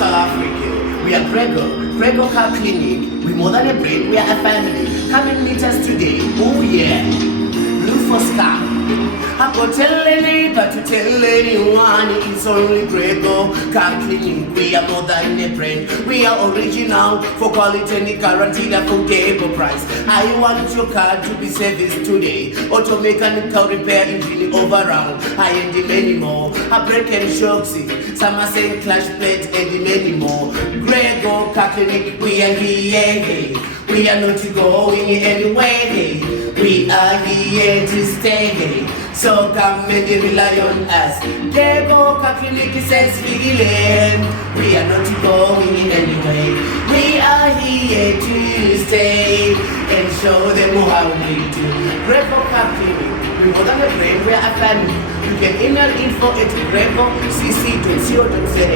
South Africa. We are Craighall Car Clinic. We more than a brain, we are a family. Come and meet us today. Oh yeah. Look for Scar. I go tell any, but to tell anyone, it's only Craighall Car Clinic. We are more than a brand. We are original for quality and guaranteed affordable price. I want your car to be serviced today. Auto mechanical repair, engine overhaul, and many more. A brake and shocks, some are saying clash plate and many more. Craighall Car Clinic, we are here. We are not going anywhere. We are here to stay. So come and rely on us. Craighall Car Clinic says healing. We are not going anywhere. We are here to stay and show them how we do. Craighall Car Clinic. We more than a brain, we are a family. You can email info at craighallcc.co.za